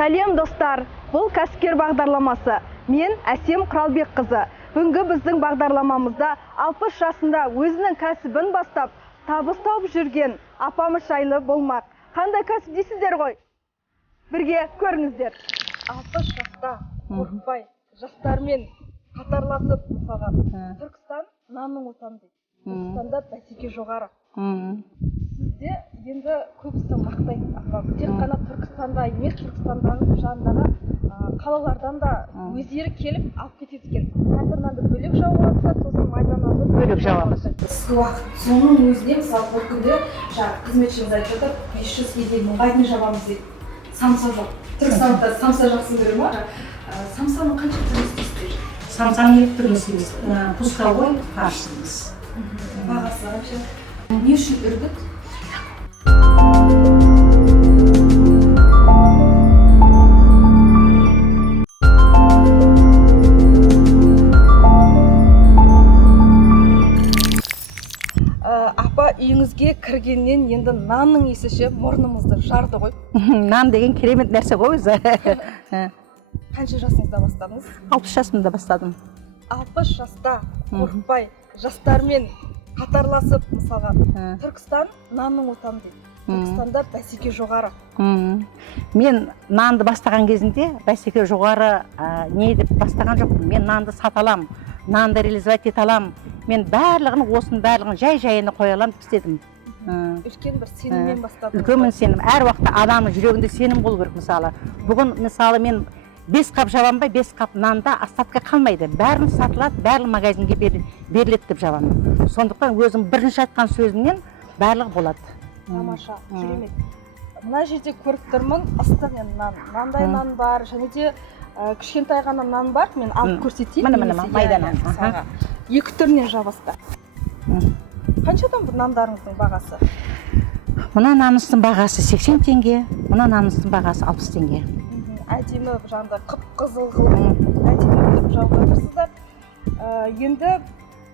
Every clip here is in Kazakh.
Сәлем достар, бұл кәсіпкер бағдарламасы. Мен Әсем Құралбек қызы. Бүгінгі біздің бағдарламамызда 60 жасында өзінің кәсібін бастап, табыс тауып жүрген апамыз жайлы болмақ. Қандай кәсіп дейсіздер ғой? Бірге көріңіздер. 60 жаста қорықпай, жастармен қатарласып мысалға, Түркістан нанның отаны дейді. Түркістанда бәсеке жоғары. Сізде енді көбісі мақтайды, апам. Тек қана Түркістанда емес, Түркістандағы жанындағы қалалардан да өздері келіп алып кетеді екен. Қатырнанды бөлек жауабыңызға, сосын майдананды бөлек жауабыңыз. Сізгі уақыт соның өзіне, мысалы, бір күнде қызметшіміз айтып жатыр, 500-ге дейін мыңға дейін жабамыз дейді. Самса жоқ. Түркістанда самса жақсын көреді ма? Самсаның қанша түрін істейсіздер? Самсаның екі түрін істейміз. Пусковой, фаршымыз. Бағасы қанша? Не үшін үргіт? Апа, үйіңізге кіргеннен енді нанның иісі ше мұрнымызды жарды ғой. Нан деген керемет нәрсе ғой өзі. Қанша жасыңызда бастадыңыз? 60 жасымда бастадым. 60 жаста қорықпай, жастармен қатарласып, мысалға, Түркістан нанның отаны дейді. Түркістанда бәсеке жоғары. Мен нанды бастаған кезінде бәсеке жоғары не деп бастаған жоқпын. Мен нанды сата аламын, нанды реализовать ете аламын. Мен барлығын, осының барлығын жай-жайына қоя аламын деп істедім. Үлкен бір сеніммен бастадым. Үлкен сенім. Әр уақытта адамның жүрегінде сенім болу керек мысалы. Бүгін мысалы мен 5 қап жабам ба, 5 қап нанда остатка қалмайды. Бәрін сатылады, барлығы магазинге беріледі деп жабамын. Сондықтан өзім бірінші айтқан сөзімнен барлығы болады. Тамаша, керемет. Мына жерде көріп тұрмын, ыстық нан. Нандай нан бар, және де кішкентай ғана нан бар. Мен алып көрсетейін. Міне, майда нан. Екі түрінен жабасыздар. Қаншадан бұл нандарыңыздың бағасы? Мына нанымыздың бағасы 80 теңге, мына нанымыздың бағасы 60 теңге. Әдемі жаңда қып-қызыл қылып, әдемі жауып отырсыздар. Енді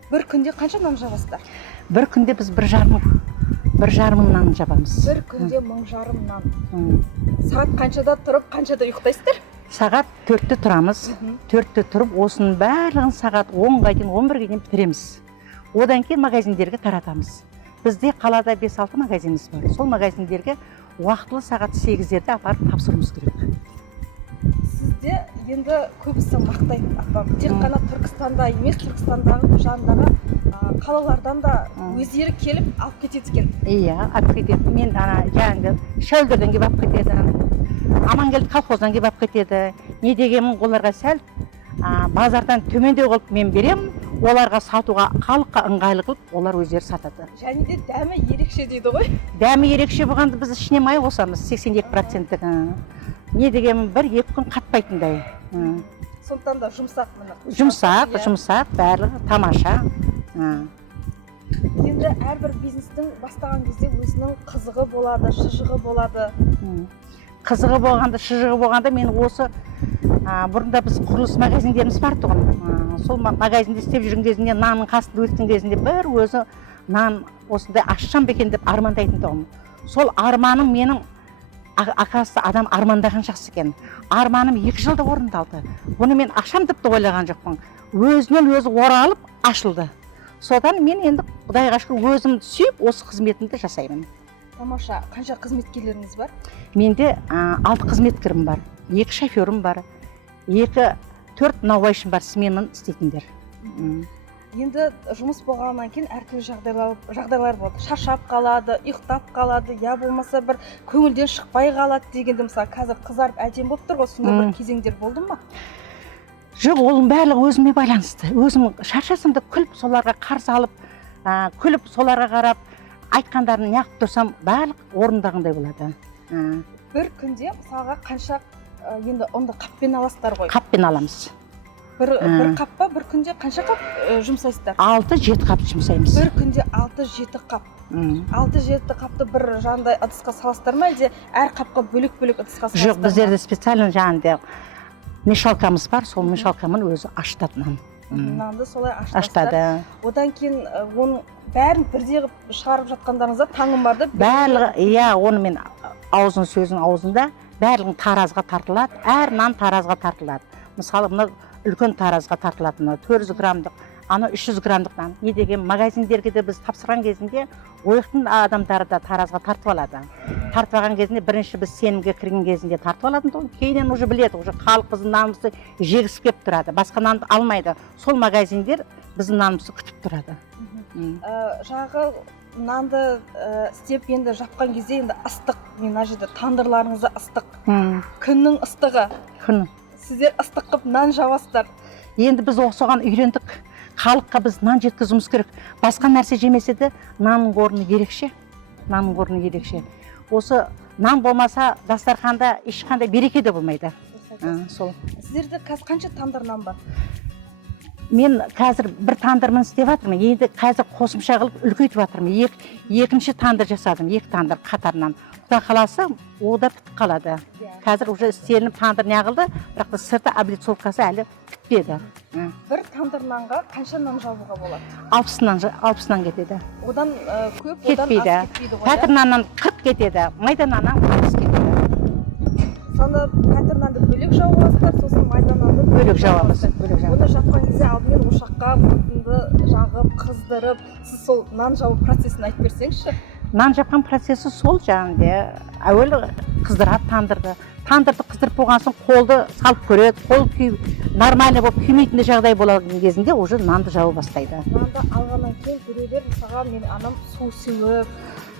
бір күнде қанша нан жабасыздар? Бір күнде біз 1,5 мың нан жабамыз. Бір күнде 1,5 нан. Сағат қаншада тұрып, қаншада ұйықтайсыздар? Сағат 4-те тұрамыз. 4-те тұрып, осының барлығын сағат 10-ға дейін, 11-ге дейін бітіреміз. Одан кейін магазиндерге таратамыз. Бізде қалада 5-6 магазиніміз бар. Сол магазиндерге уақытылы сағат 8-дерде апарып тапсыруымыз керек. Сізде енді көбісі мақтайды, апам. Тек қана Түркістанда емес, Түркістандағы жанындағы қалалардан да өздері келіп алып кетеді екен. Иә, алып кетеді. Мен жаңағы Шәуілдерден келіп алып кетеді. Амангелді колхоздан келіп алып кетеді. Не дегенмін, оларға сәл базардан төмендеу қылып мен беремін. Оларға сатуға, халыққа ыңғайлы қылып, олар өздері сатады. Және де дәмі ерекше дейді ғой. Дәмі ерекше болғанда біз ішіне май қосамыз, 82%. Не дегенмін, 1-2 күн қатпайтындай. Сондықтан да жұмсақ мына. Жұмсақ, барлығы тамаша. Енді әрбір бизнестің бастаған кезде өзінің қызығы болады, шыжығы болады. Қызығы болғанда, шыжығы болғанда мен осы бұрында біз құрылыс магазиндеріміз бар тұғын. Сол магазинде істеп жүрген кезінде, нанның қасында өткен кезінде бір өзі нан осындай ашсам бекен деп армандайтын тұғым. Сол арманым менің ақасы адам армандаған жақсы екен. Арманым 2 жылда орындалды. Бұны мен ашам деп те ойлаған жоқпын. Өзінен өзі оралып ашылды. Содан мен енді Құдайға шүкір өзімді сүйіп осы қызметімді жасаймын. Тамаша, қанша қызметкерлеріңіз бар? Менде 6 қызметкерім бар, 2 шоферім бар, 2-4 наубайшым бар, сменаны істейтіндер. Енді жұмыс болғаннан кейін әртүрлі жағдайлар болады. Шаршап қалады, ұйықтап қалады, я болмаса бір көңілден шықпай қалады дегенде, мысалы, қазір қызарып әдем болып тұр ғой, сондай бір кезеңдер болды ма? Жоқ, оның барлығы өзіме байланысты. Өзім шаршасам да күліп соларға қарсы алып, күліп соларға қарап, айтқандарын неғып тұрсам, барлық орындағандай болады. Бір күнде мысалға қанша енді онда қаппен аласыздар ғой? Қаппен аламыз. Бір қаппа бір күнде қанша қап жұмсайсыздар? 6-7 қап жұмсаймыз. Бір күнде 6-7 қап. 6-7 қапты бір жаңағыдай ыдысқа саласыздар ма, әлде әр қапқа бөлек-бөлек ыдысқа саласыздар ма? Жоқ, біздерде специально жаңағыдай мешалкамыз бар, сол мешалкамен өзі ашытады нан. Нанды солай ашытады. Одан кейін оның бәрін бірдей шығарып жатқандарыңызда таңым барды. Барлығы, иә, оны мен аузын сөзін аузында барлығын таразға тартылады, әр нан таразға тартылады. Мысалы мына үлкен таразға тартылады, 400 грамдық, ана 300 грамдық нан. Не деген магазиндерге де біз тапсырған кезінде ойықтың адамдары да таразға тартып алады. Тартып алған кезінде бірінші біз сенімге кірген кезінде тартып алатын, кейіннен уже біледі, уже халық біздің нанымызды жегісіп келіп тұрады, басқа нанды алмайды. Сол магазиндер біздің нанымызды күтіп тұрады. Жағы нанды істеп енді жапқан кезде енді ыстық, мына жерде тандырларыңызда ыстық, күннің ыстығы, сіздер ыстық қып нан жабасыздар. Енді біз соған үйрендік, халыққа біз нан жеткізуіміз керек. Басқа нәрсе жемесе де нанның орны ерекше, нанның орны ерекше. Осы нан болмаса дастарханда ешқандай береке де болмайды. Сол. Сіздерде қазір қанша тандыр нан бар? Мен қазір бір тандырмын істеп жатырмын. Енді қазір қосымша қылып үлкейтіп жатырмын. Екінші тандыр жасадым, 2 тандыр қатарынан. Құда қаласа, о да бітіп қалады. Қазір уже істелініп тандыр неғылды, бірақ та сырты облицовкасы әлі бітпеді. Бір тандыр нанға қанша нан жабуға болады? 60-нан кетеді. Одан көп, одан аз кетпейді. Пәтір наннан 40 кетеді, майда наннан 30 кетеді. Сонда пәтір нанды бөлек жабасыздар, сосын майда нанды бөлек жабамыз. Оны жапқан кезде алдымен ошаққа отынды жағып, қыздырып, сіз сол нан жабу процесін айтып берсеңізші? Нан жапқан процесі сол жағында. Әуелі қыздырады тандырды. Тандырды қыздырып болған соң қолды салып көреді, қол нормальный болып күймейтін жағдай болған кезінде уже нанды жабу бастайды. Нанды алғаннан кейін біреулер мысалға мен анам су сеуіп,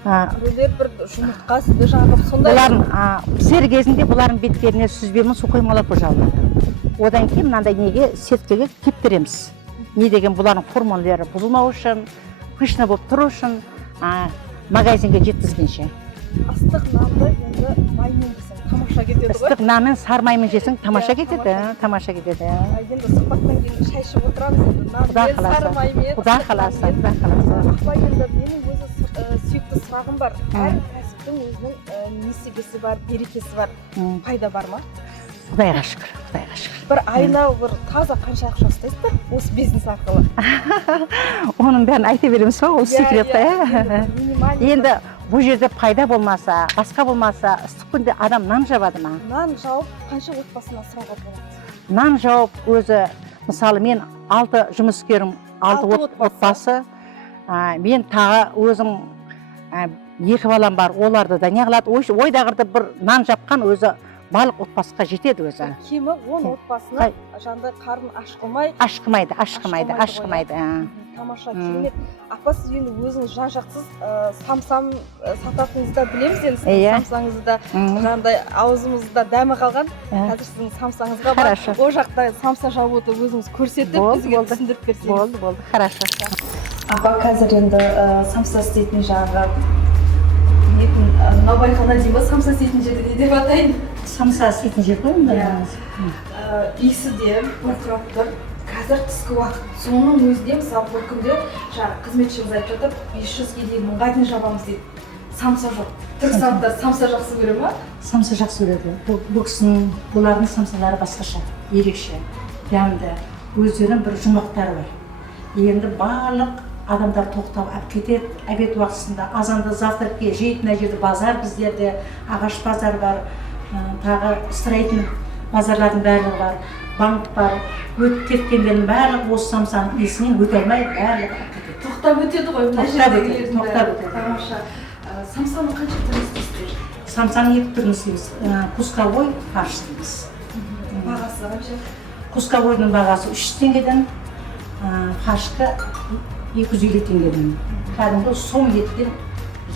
біреулер бір жұмыртқа сүті жағып, сондай. Бұлардың пісер кезінде бұлардың беттеріне сүзбемен су құймалап жабылады. Одан кейін мынандай неге сеткеге кептіреміз. Не деген бұлардың формулалары бұзылмау үшін, пышно болып тұру үшін магазинге жеткізгенше. Ыстық нанды енді маймен жесең тамаша кетеді ғой? Ыстық нанмен сары маймен жесең тамаша кетеді, тамаша кетеді. Енді сұхбаттан кейін шай ішіп отырамыз енді нанмен, сары маймен. Құда қаласа, құда қаласа. Ақбай, енді менің өзі сүйікті сұрағым бар. Әр кәсіптің өзінің несібесі бар, берекесі бар. Пайда бар ма? Құдайға шүкір, Құдайға шүкір. Бір айына бір таза қанша ақша ұстайсыздар осы бизнес арқылы? Оның бәрін айта береміз ба, ол секрет та. Енді бұл жерде пайда болмаса, басқа болмаса, ыстық күнде адам нан жабады ма? Нан жауып қанша отбасына сұрауға болады? Нан жауып өзі, мысалы мен 6 жұмыскерім, 6 отбасы, мен тағы өзім 2 балам бар, оларды да не қылады, ойдағырды бір нан жапқан өзі барлық отбасыға жетеді өзі. Кемі 10 отбасына жаңдай қарын ашқымайды. Тамаша, керемет. Апа, сіз енді өзіңіз жан-жақсыз самсам сататыныңызды да білеміз енді, сіздің самсаңызды да жаңдай аузымызда дәмі қалған. Қазір сіздің самсаңызға бар. О жақта самса жабуды өзіңіз көрсетіп, бізге түсіндіріп берсеңіз. Болды, хорошо. Апа, қазір енді самса істейтін жағы наубайхана деймін, самса істейтін жерді не деп атайын? Самса істейтін жер ғой онда. Иісі де бұрқырап тұр. Қазір түскі уақыт, соның өзінде мысалы бір күнде қызметшіміз айтып жатыр, 500-ге дейін 1000-ға дейін жабамыз дейді. Самса жоқ. Түркістандықтар самса жақсы көре ма? Самса жақсы көреді. Бұл кісінің, бұлардың самсалары басқаша, ерекше, дәмді, өздерінің бір жұмақтары бар. Енді барлық адамдар тоқтап әп кетеді, обед уақытысында азанда завтракке жейтін жерде базар, біздерде ағаш базар бар, тағы строительный базарлардың барлығы бар, банк бар, өтіп кеткендердің барлығы осы самсаның иісінен өте алмай барлығы кетеді. Тоқтап өтеді ғой, тоқтап өтеді. Тамаша. Самсаның қанша түрін істейсіздер? Самсаның 2 түрін істейміз. Кусковой, фарш дейміз. Бағасы қанша? Кусковойдың бағасы 300 теңгеден, фаршқа 250 теңгеден. Кәдімгі сом еттен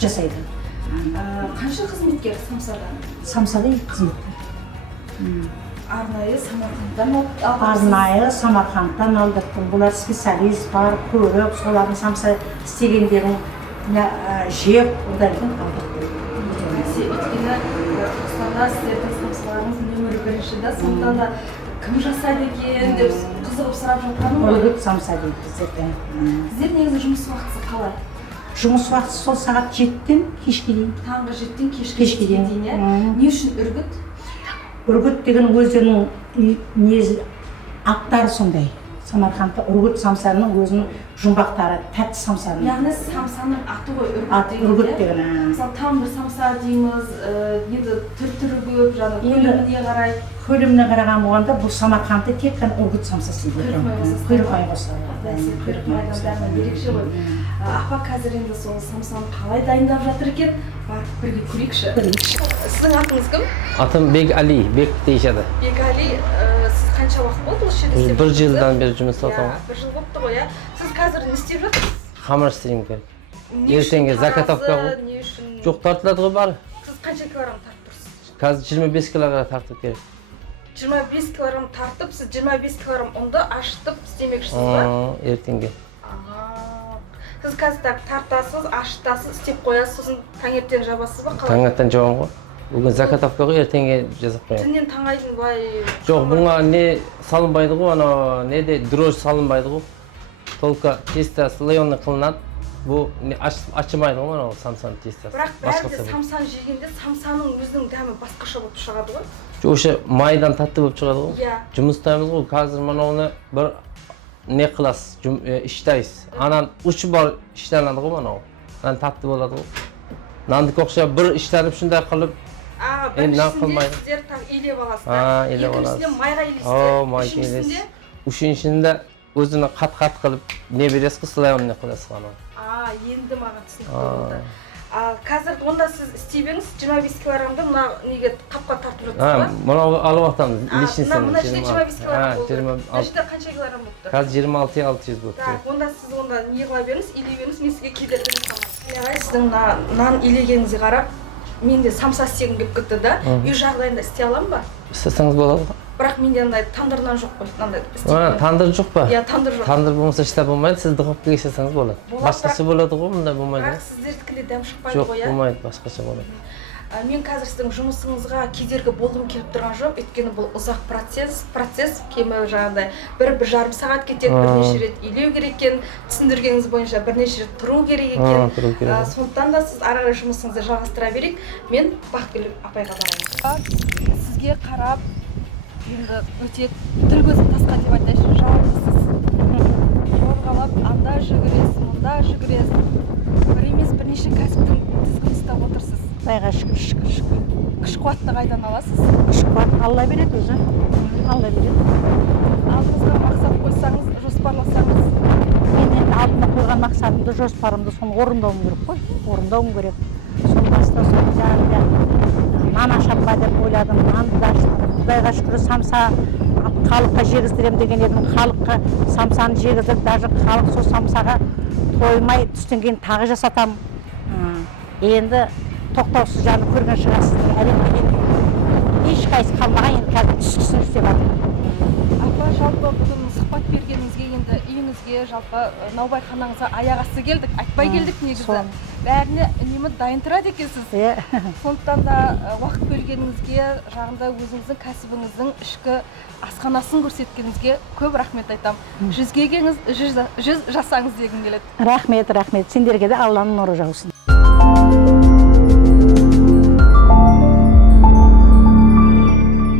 жасайды. Қанша қызметкер самсада? Самсада 2 қызметкер. Арнайы Самарқандтан алдырсыз? Арнайы Самарқандтан алдырттым. Бұлар специалист бар, көріп, солардың самса істегендерін жеп, одан кейін алдырттым. Өйткені Түркістанда сіздердің самсаларыңыз нөмірі 1-ші да, сондықтан да кім жасайды екен деп қызығып сұрап жатқаным ғой. Өлгіп самса дейді біздерде. Сіздер негізі жұмыс уақытысы қалай? Жұмыс уақытысы сол сағат 7-тен кешке дейін. Таңғы 7-тен кешке дейін. Не үшін үргіт? Үргіт деген өздерінің аттары сондай. Самарқандта үргіт самсаның өзінің жұмбақтары, тәтті самсаның. Яғни самсаның аты ғой үргіт деген. Мысалы там бір самса дейміз, енді түрі көп, жаңа көлеміне қарай. Көлеміне қараған болғанда бұл Самарқандта тек қана үргіт самсасы екен. Құйрық-ай қосылады. Ерекше ғой. Апа қазір енді сол самсаны қалай дайындап жатыр екен? Барып бірге көрейікші. Сіздің атыңыз кім? Атым Бек-Али, Бек дейшеді. Бек-Али, сіз қанша уақыт болды осы жерде істеп Бір жылдан бері жұмыс жасап. Бір жыл болыпты ғой, Сіз қазір не істеп жатырсыз? Хамыр істеймін керек. Ертеңге закатовка ғой. Жоқ, тартылады ғой бары. Сіз қанша килограмм тартып тұрсыз? Қазір 25 килограмм тартып керек. 25 килограмм тартып, сіз 25 килограмм ұнды ашытып істемекшісіз ба? Ертеңге. Сіз қазір тартасыз, ашытасыз, істеп қоясыз, сосын таңертең жабасыз ба? Таңертең жабамын ғой. Бүгін закатовка ғой, ертеңге жазып қоямын. Түннен таңайтын былай... Жоқ, бұңа не салынбайды ғой, неде дрожь салынбайды ғой. Только тесто слоеный қылынады. Бұл ашымайды ғой, самсаның тестасы. Бірақ бәрінде самсаны жегенде самсаның өзінің дәмі басқаша болып шығады ғой? Жошы майдан татты болып шығады ғой. Иә. Жұмыстаймыз ғой, қазір мұны бір не қыласыз, іштайсыз. Анан ұшы бар іштелінеді ғой мұны. Анан татты болады ғой. Нанды көкше бір іштеліп шындай қылып, біріншісінде сіздер илеп аласыздар. Екіншісінде майға илесіздер. Үшіншісінде өзіні қат-қат қылып не бересіз қыз, слайонный қыласыз ғана. Енді маған түсінікті болды. Қазір онда сіз істей беріңіз, 25 килограммды мына неге қапқа тартып жатсыз ба? Мұны алып ақтамыз, лишнесін. Мына ішінде 25 килограмм болды. Мына ішінде қанша килограмм болыпты? Қазір 26-600 болыпты. Онда сіз онда не қыла беріңіз, илей беріңіз, мен сізге кедергі жасамаймын. Сіздің нан илегеніңізге қарап, мен де самса істегім келіп кетті да, үй жағдайында істей аламын ба? Істесеңіз болады ғой. Бірақ менде андай тандыр нан жоқ қой, андай істеймін. Тандыр жоқ па? Иә, тандыр жоқ. Тандыр болмаса іште болмайды, сіз духовкаға істесеңіз болады. Басқаша болады ғой, мұндай болмайды. Бірақ сіздердікінде дәм шықпайды ғой, Жоқ, болмайды, басқаша болады. Мен қазір сіздің жұмысыңызға кедергі болғым келіп тұрған жоқ, өйткені бұл ұзақ процесс, кемі жаңағыдай бір жарым сағат кетеді, бірнеше рет илеу керек екен, түсіндіргеніңіз бойынша бірнеше рет тұру керек екен. Сондықтан да сіз ары қарай жұмысыңызды жалғастыра берейік. Мен Бақгүл апайға барамын. Сізге қарап, енді өте тіл көзім тасқа деп айтайыншы, жалғызсыз. Жорғалап, анда жүгіресіз, мұнда жүгіресіз. Бір емес бірнеше кәсіптің тізгінін ұстап отырсыз. Құдайға шүкір. Күш қуатты қайдан аласыз? Күш қуат Алла береді өзі. Алла береді. Алдыңызға мақсат қойсаңыз, жоспарласаңыз? Мен енді алдыма қойған мақсатымды, жоспарымды соны орындауым керек қой. Орындауым керек. Сол баста сол жағында нан ашам ба деп ойладым, нанды да аштым. Құдайға шүкір самса халыққа жегіздіремін деген едім. Халыққа самсаны жегіздіріп, даже халық сол самсаға тоймай түстен кейін тағы жасатам. Енді тоқтаусыз жаны көрген шығарсыз. Әлемдеген ешқайсы қалмаған, енді қазір түскісін істеп жатыр. Апа, жалпы бүгін сұхбат бергеніңізге, енді үйіңізге, жалпы наубайханаңызға аяқ асты келдік, айтпай келдік негізі. Бәріне үнемі дайын тұрады екенсіз. Сондықтан да уақыт бөлгеніңізге, жағында өзіңіздің кәсібіңіздің ішкі асханасын көрсеткеніңізге көп рахмет айтамын. 100-ге келіңіз, 100 жасаңыз дегім келеді. Рахмет. Сендерге де Алланың нұры жаусын.